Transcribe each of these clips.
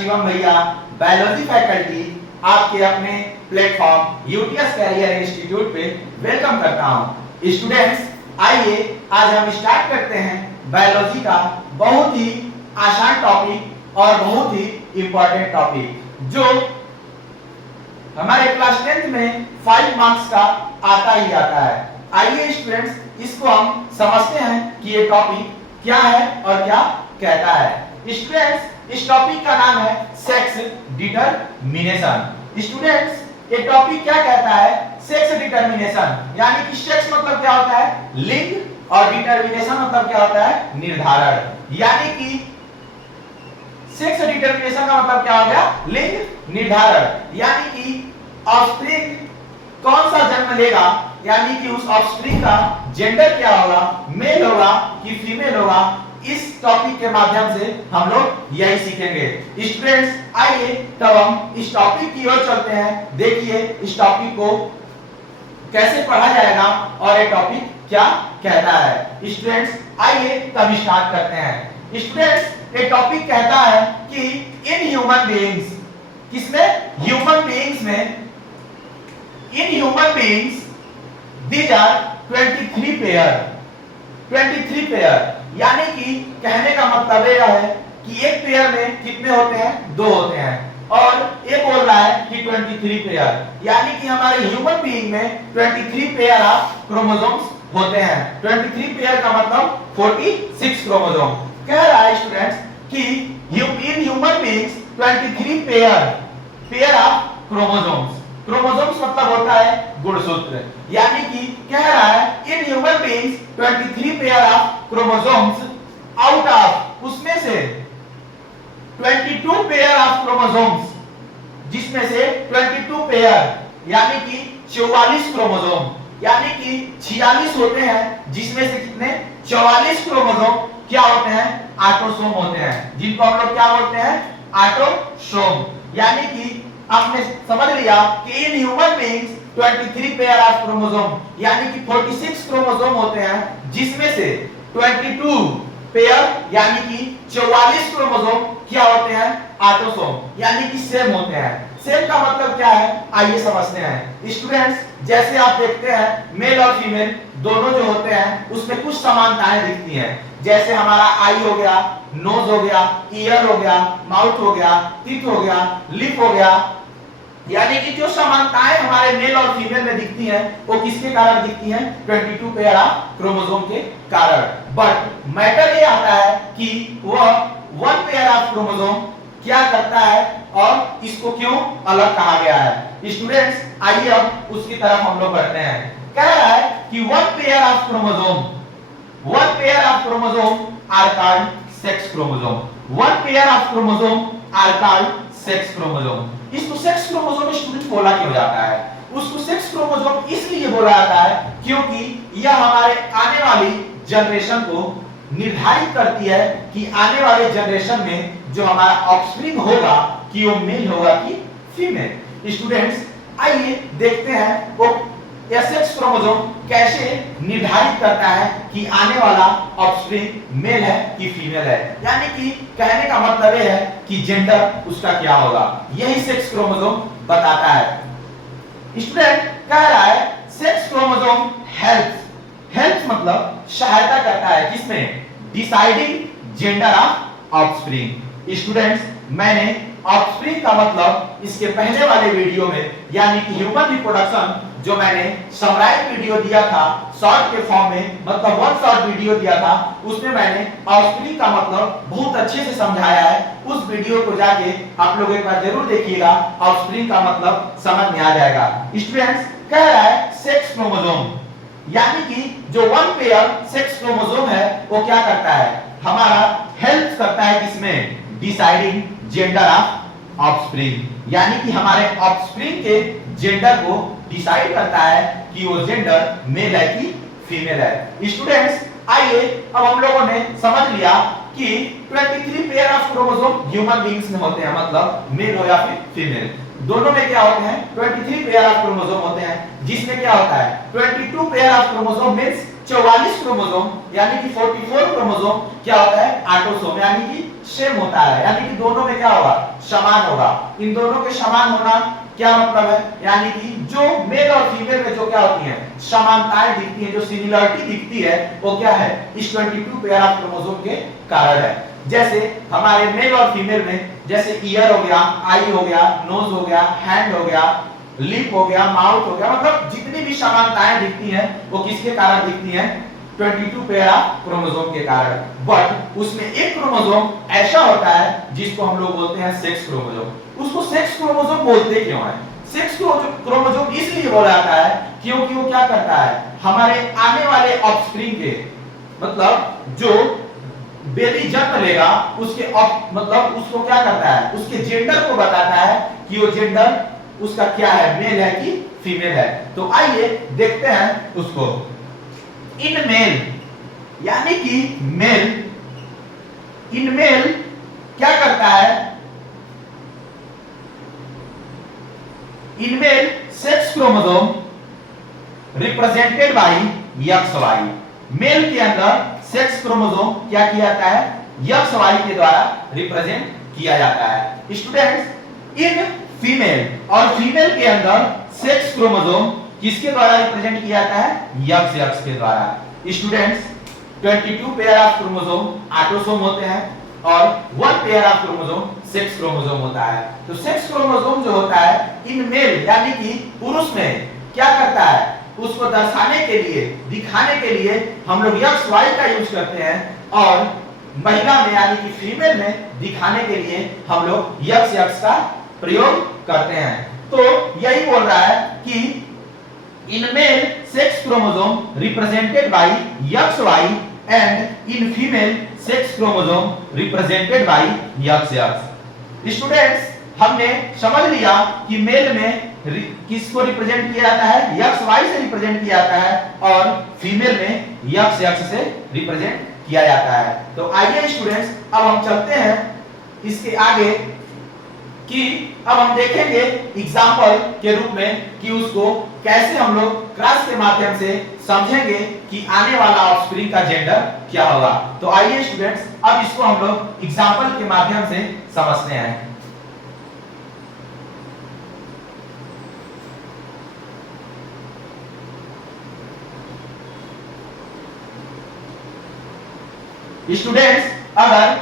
शिवम भैया, biology faculty आपके अपने प्लेटफॉर्म यूटीएस कैरियर इंस्टीट्यूट पे वेलकम करता हूं। स्टूडेंट्स, आइए आज हम स्टार्ट करते हैं बायोलॉजी का बहुत ही आसान टॉपिक और बहुत ही इंपॉर्टेंट टॉपिक जो हमारे क्लास 10th में 5 मार्क्स का आता ही आता है। आइए स्टूडेंट्स, इसको हम समझते हैं कि ये टॉपिक क्या है और क्या कहता है। स्टूडेंट्स, इस टॉपिक का नाम है सेक्स डिटरमिनेशन। स्टूडेंट्स, ये टॉपिक क्या कहता है? सेक्स डिटरमिनेशन, यानी कि सेक्स मतलब क्या होता है? लिंग, और डिटरमिनेशन मतलब क्या होता है? निर्धारण। यानी कि सेक्स डिटरमिनेशन का मतलब क्या हो गया? लिंग निर्धारण। यानी कि ऑफस्प्रिंग कौन सा जन्म लेगा, यानी कि उस ऑफस्प्रिंग का जेंडर क्या होगा, मेल होगा कि फीमेल होगा। इस टॉपिक के माध्यम से हम लोग यही सीखेंगे। स्टूडेंट्स, आइए तब हम इस टॉपिक की ओर चलते हैं। देखिए इस टॉपिक को कैसे पढ़ा जाएगा और ये टॉपिक क्या कहता है। स्टूडेंट्स, आइए तब स्टार्ट करते हैं। स्टूडेंट्स, ये टॉपिक कहता है कि इन ह्यूमन बीइंग्स, किसमें? ह्यूमन बीइंग्स में, in human beings these are 23 pair. 23 pair, यानी कि कहने का मतलब यह है कि एक पेयर में कितने होते हैं? 2 होते हैं। और ये बोल रहा है कि 23 पेयर, यानी कि हमारे ह्यूमन बीइंग में 23 पेयर ऑफ क्रोमोसोम्स होते हैं। 23 पेयर का मतलब 46 क्रोमोसोम। कह रहा है स्टूडेंट्स कि in human beings 23 pair of chromosomes. Chromosomes मतलब होता है गुणसूत्र, यानी कि कह रहा है इन human beings 23 pair of chromosomes, out of, उसमें से 22 पेयर ऑफ क्रोमोसोम्स, जिसमें से 22 पेयर यानी कि 44 क्रोमोसोम, यानी कि 46 होते हैं, जिसमें से कितने? 44 क्रोमोसोम क्या होते हैं? ऑटोसोम होते हैं, जिनको हम लोग क्या बोलते हैं? ऑटोसोम। यानी कि आपने समझ लिया कि in human beings 23 pair of chromosome, यानी कि 46 क्रोमोसोम होते हैं, जिसमें से 22 पेयर यानी कि 44 क्रोमोसोम क्या होते हैं? ऑटोसोम, यानी कि सेम होते हैं। सेम का मतलब क्या है? आइए समझते हैं। स्टूडेंट्स, जैसे आप देखते हैं मेल और फीमेल दोनों जो होते हैं उसमें कुछ समानताएं दिखती हैं। जैसे हमारा आई हो गया, नोज हो गया, ईयर हो गया, माउथ हो गया, टीथ हो गया, लिप हो गया। यानी कि जो समानताएं हमारे मेल और फीमेल में दिखती हैं वो किसके कारण दिखती हैं? 22 पेयर ऑफ क्रोमोसोम के कारण। बट मैटर ये आता है कि वह 1 पेयर ऑफ क्रोमोसोम क्या करता है और इसको क्यों अलग कहा गया है। स्टूडेंट्स, आइए अब उसकी तरफ हम लोग बढ़ते हैं। कह रहा है कि 1 pair of chromosome, 1 pair of chromosome are called sex chromosome. 1 pair of chromosome are called sex chromosome. इसको सेक्स क्रोमोसोम स्टूडेंट बोला क्यों जाता है? उसको सेक्स क्रोमोसोम इसलिए बोला जाता है क्योंकि यह हमारे आने वाली जनरेशन को निर्धारित करती है कि आने वाले जनरेशन में जो हमारा ऑफस्प्रिंग होगा कि वो मेल होगा कि फीमेल। स्टूडेंट्स, आइए देखते हैं वो सेक्स क्रोमोसोम कैसे निर्धारित करता है कि आने वाला ऑफस्प्रिंग मेल है कि फीमेल है। यानी कि कहने का मतलब यह है कि जेंडर उसका क्या होगा, यही सेक्स क्रोमोसोम बताता है। स्टूडेंट, कह रहा है सेक्स क्रोमोसोम हेल्प मतलब सहायता करता है किसमें? Deciding gender of offspring. Students, मैंने ऑफस्प्रिंग का मतलब इसके पहले वाले वीडियो में, यानी कि ह्यूमन रिप्रोडक्शन, जो मैंने समराइज वीडियो दिया था शॉर्ट के फॉर्म में, मतलब 1 शॉर्ट वीडियो दिया था, उसमें मैंने ऑफस्प्रिंग का मतलब बहुत अच्छे से समझाया है। उस वीडियो को जाके आप लोग एक बार जरूर देखिएगा, ऑफस्प्रिंग का मतलब समझ में आ जाएगा। स्टूडेंट्स, कह रहा है सेक्स क्रोमोसोम, यानी कि जो 1 पेयर सेक्स क्रोमोसोम है वो क्या करता है? हमारा हेल्प करता है किसमें? डिसाइडिंग जेंडर ऑफ ऑफस्प्रिंग, यानी कि हमारे ऑफस्प्रिंग के जेंडर को डिसाइड करता है कि वो जेंडर मेल है कि फीमेल है। स्टूडेंट्स, आइए अब हम लोगों ने समझ लिया कि 23 pair of chromosome human beings में होते हैं, मतलब मेल हो या फिर फीमेल, दोनों में क्या होते हैं 23 पेयर ऑफ क्रोमोसोम होते हैं, जिसमें क्या होता है 22 pair of chromosome means 44 chromosome यानी कि 44 क्रोमोसोम क्या होता है ऑटोसोम यानी कि सेम होता है, यानी कि दोनों में क्या होगा समान होगा। इन दोनों के समान होना क्या मतलब है, यानी कि जो मेल और फीमेल में जो क्या होती है समानताएं दिखती है, जो सिमिलरिटी दिखती है वो क्या है इस 22 पेयर ऑफ क्रोमोसोम के कारण है। जैसे हमारे मेल और फीमेल में जैसे ईयर हो गया, आई हो गया, नोज हो गया, हैंड हो गया, लिप हो गया, माउथ हो गया, मतलब जितनी भी समानताएं दिखती हैं वो किसके कारण दिखती हैं 22 पेयर ऑफ क्रोमोसोम के कारण। बट उसमें एक क्रोमोसोम ऐसा होता है जिसको हम लोग बोलते हैं सेक्स क्रोमोसोम। उसको सेक्स क्रोमोसोम बोलते क्यों है? सेक्स क्रोमोसोम इसलिए बोला जाता है क्योंकि वो क्या करता है हमारे आने वाले ऑफस्प्रिंग के, मतलब जो बेबी जन्म लेगा उसके मतलब उसको क्या करता है उसके जेंडर को बताता है कि वो जेंडर उसका क्या है, मेल है कि फीमेल है। तो आइए देखते हैं उसको। इन मेल यानी कि मेल, इन मेल क्या करता है, in male sex chromosome represented by XY। Male के अंदर सेक्स क्रोमोसोम क्या किया जाता है XY के द्वारा रिप्रेजेंट किया जाता है। स्टूडेंट्स इन फीमेल और फीमेल के अंदर सेक्स क्रोमोसोम किसके द्वारा रिप्रेजेंट किया जाता है XX के द्वारा। Students 22 pair of chromosome autosome होते हैं और 1 pair of chromosome sex chromosome होता है। तो सेक्स क्रोमोसोम जो होता है इन मेल यानी कि पुरुष में क्या करता है उसको दर्शाने के लिए, दिखाने के लिए हम लोग XY का यूज करते हैं, और महिला में यानी कि फीमेल में दिखाने के लिए हम लोग XX का प्रयोग करते हैं। तो यही बोल रहा है कि in male sex chromosome represented by XY and in female sex chromosome represented by XX। Students हमने समझ लिया कि मेल में किसको रिप्रेजेंट किया जाता है XY से रिप्रेजेंट किया जाता है और फीमेल में XX से रिप्रेजेंट किया जाता है। तो आइए स्टूडेंट्स अब हम चलते हैं इसके आगे कि अब हम देखेंगे एग्जांपल के रूप में कि उसको कैसे हम लोग क्रॉस के माध्यम से समझेंगे कि आने वाला ऑफस्प्रिंग का जेंडर क्या होगा। तो आइए स्टूडेंट्स अब इसको हम लोग एग्जांपल के माध्यम से समझते हैं। स्टूडेंट्स अगर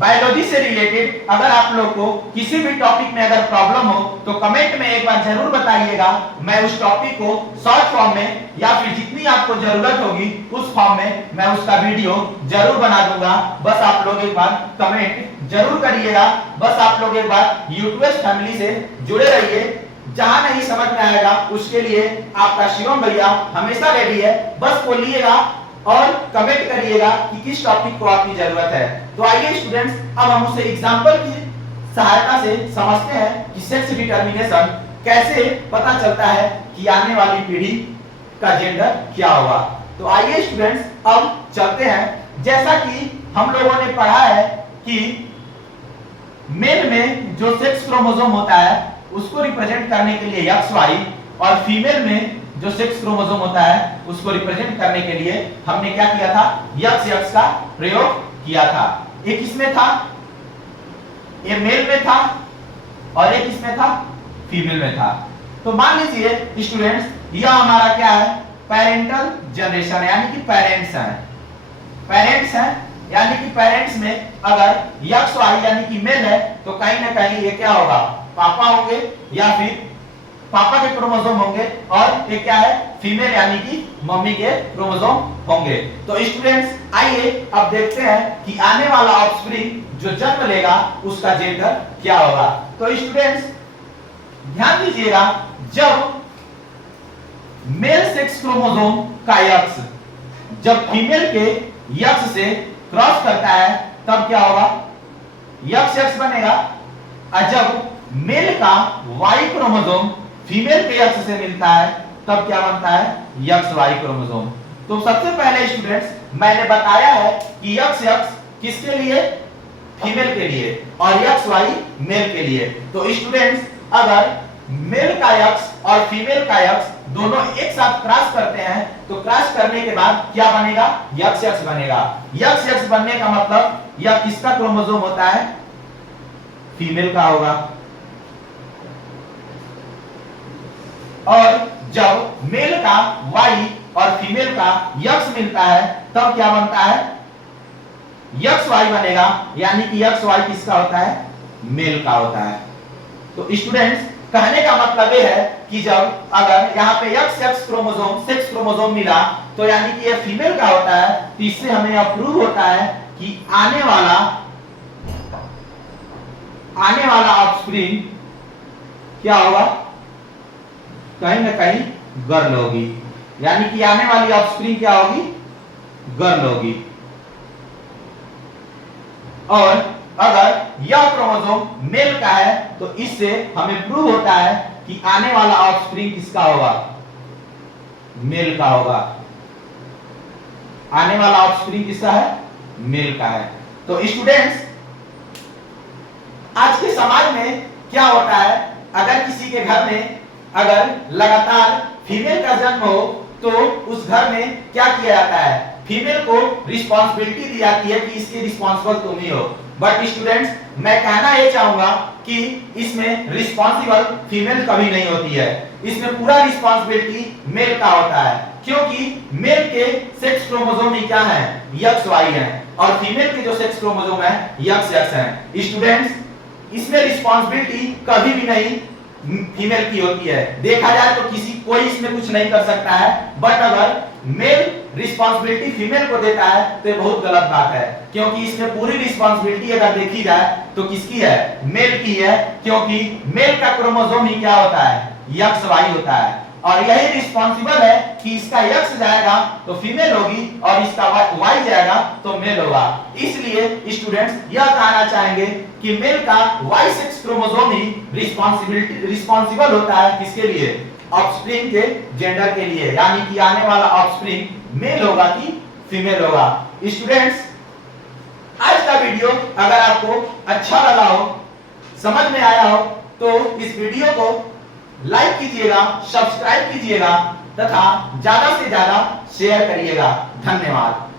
बायोलॉजी से रिलेटेड अगर आप लोग को किसी भी टॉपिक में अगर प्रॉब्लम हो तो कमेंट में एक बार जरूर बताइएगा। मैं उस टॉपिक को शॉर्ट फॉर्म में या फिर जितनी आपको जरूरत होगी उस फॉर्म में मैं उसका वीडियो जरूर बना दूंगा। बस आप लोग एक बार कमेंट जरूर करिएगा। बस आप लोग एक बार यूट्यूब फैमिली से जुड़े रहिए। जहां नहीं समझ में आएगा उसके लिए आपका शिवम भैया हमेशा रेडी है। बस बोलिएगा और कमेंट करिएगा कि किस टॉपिक को आपकी जरूरत है। तो आइए स्टूडेंट्स अब हम उसे एग्जांपल की सहायता से समझते हैं कि सेक्स डिटरमिनेशन कैसे पता चलता है कि आने वाली पीढ़ी का जेंडर क्या होगा। तो आइए स्टूडेंट्स अब चलते हैं। जैसा कि हम लोगों ने पढ़ा है कि मेल में जो सेक्स क्रोमोसोम होता है उसको रिप्रेजेंट करने के लिए XY और फीमेल में जो सेक्स क्रोमोसोम होता है उसको रिप्रेजेंट करने के लिए हमने क्या किया था XX का प्रयोग किया था। एक इसमें था, ये मेल में था और एक इसमें था फीमेल में था। तो मान लीजिए स्टूडेंट्स यह हमारा क्या है पेरेंटल जनरेशन है, यानी कि पेरेंट्स हैं, पेरेंट्स हैं यानी कि पेरेंट्स में अगर XY यानी कि मेल है तो कहीं ना कहीं ये क्या होगा पापा होंगे या फिर पापा के क्रोमोसोम होंगे और ये क्या है फीमेल यानी कि मम्मी के क्रोमोसोम होंगे। तो स्टूडेंट्स आइए अब देखते हैं कि आने वाला ऑफस्प्रिंग जो जन्म लेगा उसका जेंडर क्या होगा। तो स्टूडेंट्स ध्यान दीजिएगा, जब मेल सेक्स क्रोमोसोम का X जब फीमेल के X से क्रॉस करता है तब क्या होगा XX बनेगा, और जब मेल का Y क्रोमोसोम फीमेल के X से मिलता है तब क्या बनता है XY क्रोमोसोम। तो सबसे पहले स्टूडेंट्स मैंने बताया है कि XX किसके लिए? फीमेल के लिए, और एक्स वाई मेल के लिए। तो स्टूडेंट्स, अगर मेल का एक्स और फीमेल का एक्स दोनों एक साथ क्रॉस करते हैं तो क्रॉस करने के बाद क्या बनेगा? एक्स एक्स बनेगा। एक्स एक्स बनने का मतलब यह किसका क्रोमोसोम होता है? फीमेल का होगा। और जब मेल का वाई और फीमेल का यक्स मिलता है तब क्या बनता है? यक्स वाई बनेगा, यानी कि यक्स वाई किसका होता है? मेल का होता है। तो स्टूडेंट्स, कहने का मतलब यह है कि जब अगर यहाँ पे x x chromosome sex chromosome मिला तो यानी कि यह फीमेल का होता है, तो इससे हमें यह प्रूव होता है कि आने वाला ऑफस्प्रिंग क्या होगा? कहीं ना कहीं गर्ल होगी, यानी कि आने वाली ऑफस्प्रिंग क्या होगी? गर्ल होगी। और अगर यह क्रोमोसोम मेल का है तो इससे हमें प्रूव होता है कि आने वाला ऑफस्प्रिंग किसका होगा? मेल का होगा। आने वाला ऑफस्प्रिंग किसका है? मेल का है। तो स्टूडेंट्स, आज के समाज में क्या होता है, अगर किसी के घर में अगर लगातार फीमेल का जन्म हो तो उस घर में क्या किया जाता है? फीमेल को रिस्पांसिबिलिटी दी जाती है कि इसकी रिस्पांसिबल तुम ही हो। बट स्टूडेंट्स, मैं कहना ये चाहूंगा कि इसमें रिस्पांसिबल फीमेल कभी नहीं होती है, इसमें पूरा रिस्पांसिबिलिटी मेल का होता है, क्योंकि मेल के सेक्स क्रोमोसोम ही क्या है? एक्स वाई है, और फीमेल के जो सेक्स क्रोमोसोम है एक्स एक्स है। स्टूडेंट्स, इसमें रिस्पांसिबिलिटी कभी भी नहीं फीमेल की होती है। देखा जाए तो कोई इसमें कुछ नहीं कर सकता है, बट अगर मेल रिस्पांसिबिलिटी फीमेल को देता है तो ये बहुत गलत बात है, क्योंकि इसमें पूरी रिस्पांसिबिलिटी अगर देखी जाए तो किसकी है? मेल की है, क्योंकि मेल का क्रोमोसोम ही क्या होता है? एक्स वाई होता है, और यही रिस्पांसिबल है कि इसका एक्स जाएगा तो फीमेल होगी और इसका वाई जाएगा तो मेल होगा। इसलिए स्टूडेंट्स, यह कहना चाहेंगे कि मेल का वाई सेक्स क्रोमोसोम ही रिस्पांसिबल होता है किसके लिए? ऑफस्प्रिंग के जेंडर के लिए, यानी कि आने वाला ऑफस्प्रिंग मेल होगा कि फीमेल होगा। स्टूडेंट्स, आज का वीडियो अगर आपको अच्छा लगा हो, समझ में आया हो, तो इस वीडियो को लाइक कीजिएगा, सब्सक्राइब कीजिएगा तथा ज्यादा से ज्यादा शेयर करिएगा। धन्यवाद।